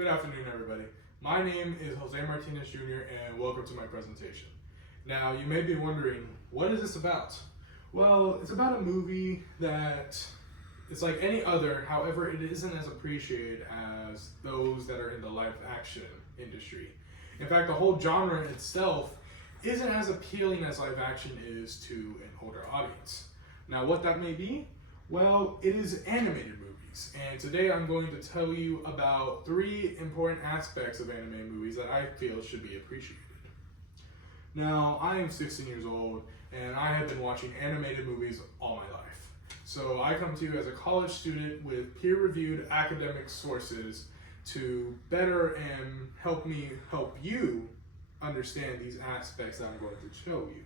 Good afternoon, everybody. My name is Jose Martinez Jr., and welcome to my presentation. Now, you may be wondering, what is this about? Well, it's about a movie that it's like any other, however, it isn't as appreciated as those that are in the live action industry. In fact, the whole genre itself isn't as appealing as live action is to an older audience. Now, what that may be? Well, it is animated movies, and today I'm going to tell you about 3 important aspects of anime movies that I feel should be appreciated. Now, I am 16 years old, and I have been watching animated movies all my life. So I come to you as a college student with peer-reviewed academic sources to better and help you understand these aspects that I'm going to show you.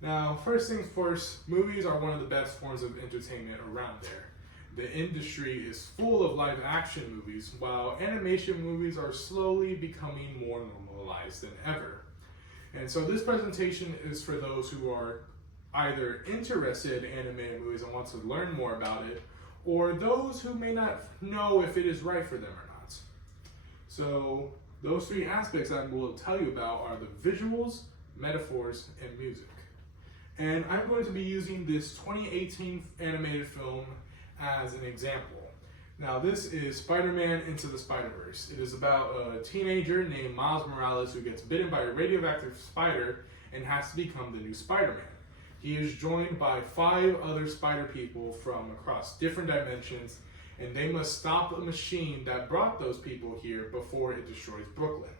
Now, first things first, movies are one of the best forms of entertainment around there. The industry is full of live action movies, while animation movies are slowly becoming more normalized than ever. And so this presentation is for those who are either interested in animated movies and want to learn more about it, or those who may not know if it is right for them or not. So those 3 aspects I will tell you about are the visuals, metaphors, and music. And I'm going to be using this 2018 animated film as an example. Now, this is Spider-Man Into the Spider-Verse. It is about a teenager named Miles Morales who gets bitten by a radioactive spider and has to become the new Spider-Man. He is joined by 5 other spider people from across different dimensions, and they must stop a machine that brought those people here before it destroys Brooklyn.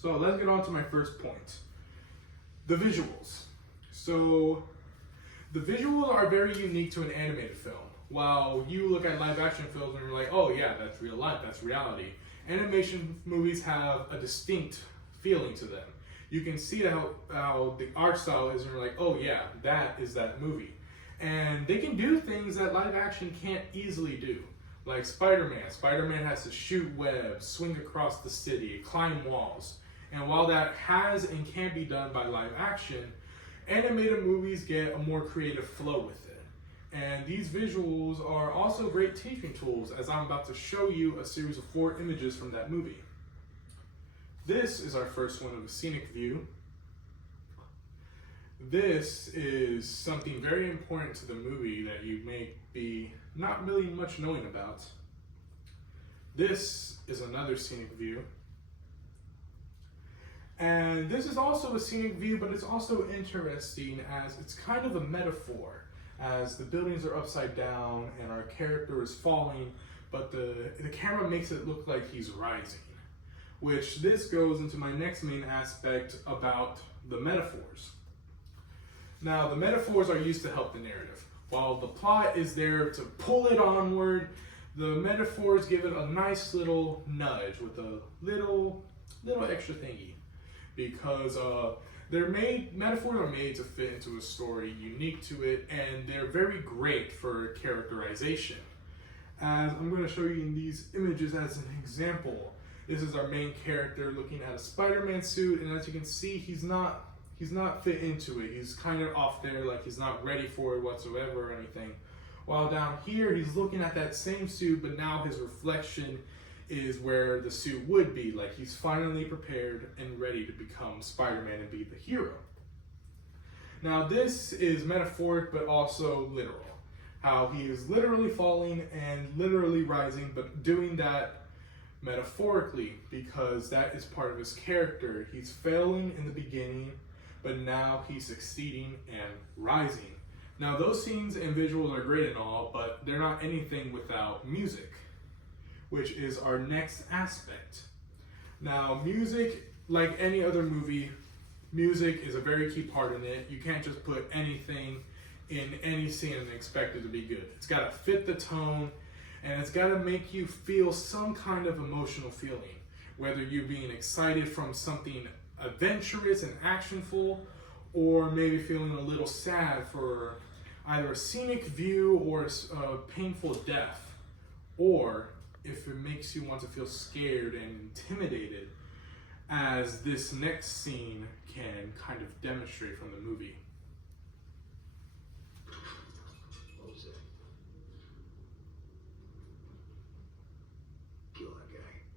So let's get on to my first point. The visuals. So the visuals are very unique to an animated film. While you look at live action films and you're like, oh yeah, that's real life, that's reality. Animation movies have a distinct feeling to them. You can see how the art style is and you're like, oh yeah, that is that movie. And they can do things that live action can't easily do. Like Spider-Man. Spider-Man has to shoot webs, swing across the city, climb walls. And while that has and can be done by live action, animated movies get a more creative flow with it. And these visuals are also great teaching tools, as I'm about to show you a series of 4 images from that movie. This is our first one of a scenic view. This is something very important to the movie that you may be not really much knowing about. This is another scenic view. And this is also a scenic view, but it's also interesting as it's kind of a metaphor, as the buildings are upside down and our character is falling, but the camera makes it look like he's rising. Which this goes into my next main aspect about the metaphors. Now, the metaphors are used to help the narrative. While the plot is there to pull it onward, the metaphors give it a nice little nudge with a little extra thingy. Because metaphors are made to fit into a story unique to it, and they're very great for characterization. As I'm going to show you in these images as an example, this is our main character looking at a Spider-Man suit, and as you can see, he's not fit into it. He's kind of off there, like he's not ready for it whatsoever or anything. While down here, he's looking at that same suit, but now his reflection is where the suit would be, like he's finally prepared and ready to become Spider-Man and be the hero. Now this is metaphoric but also literal. How he is literally falling and literally rising, but doing that metaphorically because that is part of his character. He's failing in the beginning, but now he's succeeding and rising. Now those scenes and visuals are great and all, but they're not anything without music, which is our next aspect. Now, music, like any other movie, music is a very key part in it. You can't just put anything in any scene and expect it to be good. It's got to fit the tone, and it's got to make you feel some kind of emotional feeling, whether you're being excited from something adventurous and actionful, or maybe feeling a little sad for either a scenic view or a painful death, or if it makes you want to feel scared and intimidated, as this next scene can kind of demonstrate from the movie. What was it? Kill that guy.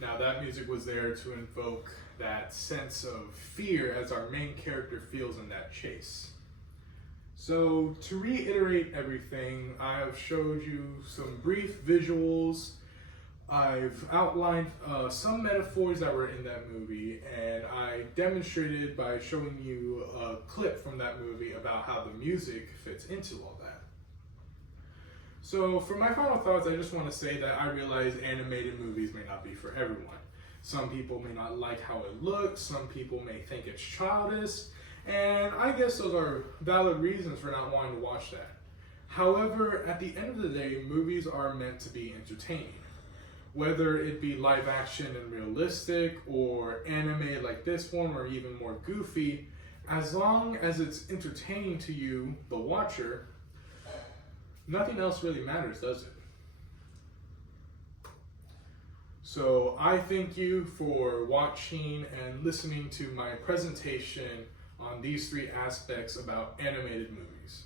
Now that music was there to invoke that sense of fear as our main character feels in that chase. So to reiterate everything, I've showed you some brief visuals. I've outlined some metaphors that were in that movie, and I demonstrated by showing you a clip from that movie about how the music fits into all that. So for my final thoughts, I just want to say that I realize animated movies may not be for everyone. Some people may not like how it looks, some people may think it's childish, and I guess those are valid reasons for not wanting to watch that. However, at the end of the day, movies are meant to be entertaining. Whether it be live action and realistic, or anime like this one, or even more goofy, as long as it's entertaining to you, the watcher, nothing else really matters, does it? So I thank you for watching and listening to my presentation on these 3 aspects about animated movies.